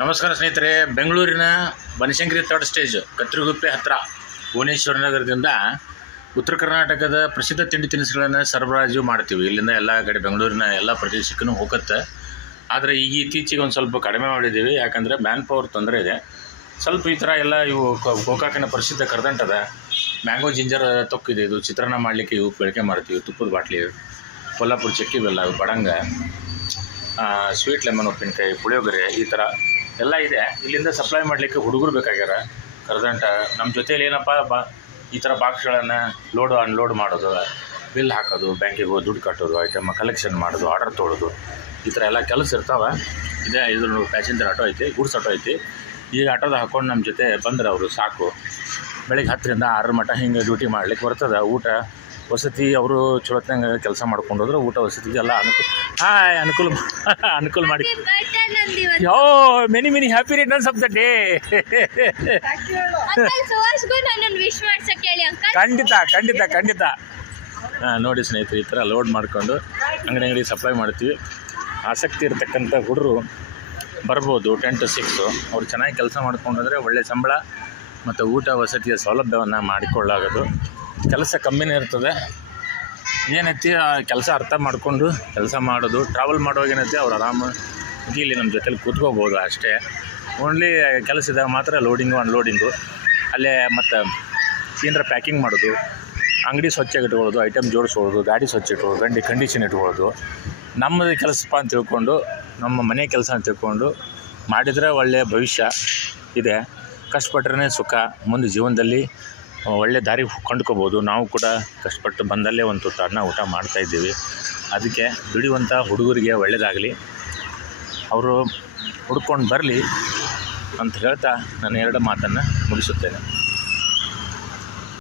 ನಮಸ್ಕಾರ ಸ್ನೇಹಿತರೆ. ಬೆಂಗಳೂರಿನ ಬನಶಂಕರಿ ಥರ್ಡ್ ಸ್ಟೇಜ್ ಕತ್ರಿಗುಪ್ಪೆ ಹತ್ತಿರ ಭುವನೇಶ್ವರ ನಗರದಿಂದ ಉತ್ತರ ಕರ್ನಾಟಕದ ಪ್ರಸಿದ್ಧ ತಿಂಡಿ ತಿನಿಸುಗಳನ್ನು ಸರಬರಾಜು ಮಾಡ್ತೀವಿ. ಇಲ್ಲಿಂದ ಎಲ್ಲ ಕಡೆ ಬೆಂಗಳೂರಿನ ಎಲ್ಲ ಪ್ರದೇಶಕ್ಕೂ ಹೋಗುತ್ತೆ. ಆದರೆ ಈಗ ಇತ್ತೀಚೆಗೆ ಒಂದು ಸ್ವಲ್ಪ ಕಡಿಮೆ ಮಾಡಿದ್ದೀವಿ, ಯಾಕಂದರೆ ಮ್ಯಾನ್ ಪವರ್ ತೊಂದರೆ ಇದೆ. ಸ್ವಲ್ಪ ಈ ಥರ ಎಲ್ಲ ಇವು ಗೋಕಾಕಿನ ಪ್ರಸಿದ್ಧ ಕರ್ದಂಟದ ಮ್ಯಾಂಗೋ ಜಿಂಜರ್ ತೊಕ್ಕಿದೆ. ಇದು ಚಿತ್ರಾನ್ನ ಮಾಡಲಿಕ್ಕೆ ಇವು ಬಳಕೆ ಮಾಡ್ತೀವಿ. ತುಪ್ಪದ ಬಾಟ್ಲಿ, ಕೊಲ್ಲಾಪುರ ಚಕ್ಕಿ ಬೆಲ್ಲ, ಬಡಂಗ, ಸ್ವೀಟ್ ಲೆಮನ್ ಉಪ್ಪಿನಕಾಯಿ, ಪುಳಿಯೋಗರೆ, ಈ ಥರ ಎಲ್ಲ ಇದೆ. ಇಲ್ಲಿಂದ ಸಪ್ಲೈ ಮಾಡಲಿಕ್ಕೆ ಹುಡುಗರು ಬೇಕಾಗ್ಯಾರ. ಕರ್ದಂಟ ನಮ್ಮ ಜೊತೆಯಲ್ಲಿ ಏನಪ್ಪ ಈ ಥರ ಬಾಕ್ಸ್ಗಳನ್ನು ಲೋಡು ಅನ್ಲೋಡ್ ಮಾಡೋದು, ಬಿಲ್ ಹಾಕೋದು, ಬ್ಯಾಂಕಿಗೆ ಹೋಗಿ ದುಡ್ಡು ಕಟ್ಟೋದು, ಐಟಮ್ ಕಲೆಕ್ಷನ್ ಮಾಡೋದು, ಆರ್ಡರ್ ತೊಗೊಳೋದು, ಈ ಥರ ಎಲ್ಲ ಕೆಲಸ ಇರ್ತಾವೆ. ಇದೇ ಇದ್ರ ಪ್ಯಾಸೆಂಜರ್ ಆಟೋ ಐತಿ, ಗೂಡ್ಸ್ ಆಟೋ ಐತಿ. ಈಗ ಆಟೋದ ಹಾಕ್ಕೊಂಡು ನಮ್ಮ ಜೊತೆ ಬಂದ್ರೆ ಅವರು ಸಾಕು. ಬೆಳಗ್ಗೆ 10ರಿಂದ 6 ಮಟ್ಟ ಹಿಂಗೆ ಡ್ಯೂಟಿ ಮಾಡ್ಲಿಕ್ಕೆ ಬರ್ತದೆ. ಊಟ ವಸತಿ ಅವರು ಚಲೋತ್ನಂಗೆ ಕೆಲಸ ಮಾಡ್ಕೊಂಡು ಹೋದ್ರೆ ಊಟ ವಸತಿಗೆ ಎಲ್ಲ ಅನುಕೂಲ ಮಾಡಿ. ಯೋ many happy returns of the day. ಖಂಡಿತ. ನೋಡಿ ಸ್ನೇಹಿತರೆ, ಈ ಥರ ಲೋಡ್ ಮಾಡಿಕೊಂಡು ಅಂಗಡಿ ಸಪ್ಲೈ ಮಾಡ್ತೀವಿ. ಆಸಕ್ತಿ ಇರತಕ್ಕಂಥ ಹುಡುಗರು ಬರ್ಬೋದು. 10 to 6 ಅವ್ರು ಚೆನ್ನಾಗಿ ಕೆಲಸ ಮಾಡ್ಕೊಂಡ್ರೆ ಒಳ್ಳೆಯ ಸಂಬಳ ಮತ್ತು ಊಟ ವಸತಿಯ ಸೌಲಭ್ಯವನ್ನು ಮಾಡಿಕೊಳ್ಳಾಗೋದು. ಕೆಲಸ ಕಮ್ಮಿನೇ ಇರ್ತದೆ. ಏನೈತಿ ಆ ಕೆಲಸ ಅರ್ಥ ಮಾಡಿಕೊಂಡು ಕೆಲಸ ಮಾಡೋದು. ಟ್ರಾವೆಲ್ ಮಾಡುವಾಗ ಏನೈತಿ ಅವ್ರು ಆರಾಮ ಇಲ್ಲಿ ನಮ್ಮ ಜೊತೆಲಿ ಕೂತ್ಕೋಬೋದು ಅಷ್ಟೇ. ಓನ್ಲಿ ಕೆಲಸ ಇದ್ದಾಗ ಮಾತ್ರ ಲೋಡಿಂಗು ಅನ್ಲೋಡಿಂಗು, ಅಲ್ಲೇ ಮತ್ತು ಏನಾರ ಪ್ಯಾಕಿಂಗ್ ಮಾಡೋದು, ಅಂಗಡಿ ಸ್ವಚ್ಛಾಗಿ ಇಟ್ಕೊಳ್ಳೋದು, ಐಟಮ್ ಜೋಡಿಸ್ಕೊಳ್ಳೋದು, ಗಾಡಿ ಸ್ವಚ್ಛ ಇಟ್ಕೊಳ್ಳೋದು, ಕಂಡೀಷನ್ ಇಟ್ಕೊಳ್ಳೋದು. ನಮ್ಮದು ಕೆಲಸಪ್ಪ ಅಂತ ತಿಳ್ಕೊಂಡು, ನಮ್ಮ ಮನೆ ಕೆಲಸ ಅಂತ ತಿಳ್ಕೊಂಡು ಮಾಡಿದರೆ ಒಳ್ಳೆಯ ಭವಿಷ್ಯ ಇದೆ. ಕಷ್ಟಪಟ್ರೆ ಸುಖ. ಮುಂದೆ ಜೀವನದಲ್ಲಿ ಒಳ್ಳೆ ದಾರಿ ಕಂಡ್ಕೋಬೋದು. ನಾವು ಕೂಡ ಕಷ್ಟಪಟ್ಟು ಬಂದಲ್ಲೇ ಒಂದು ತುತ್ತು ಅನ್ನ ಊಟ ಮಾಡ್ತಾಯಿದ್ದೀವಿ. ಅದಕ್ಕೆ ದುಡಿಯುವಂಥ ಹುಡುಗರಿಗೆ ಒಳ್ಳೆಯದಾಗಲಿ, ಅವರು ಹುಡ್ಕೊಂಡು ಬರಲಿ ಅಂತ ಹೇಳ್ತಾ ನಾನು 2 ಮಾತನ್ನು ಮುಗಿಸುತ್ತೇನೆ.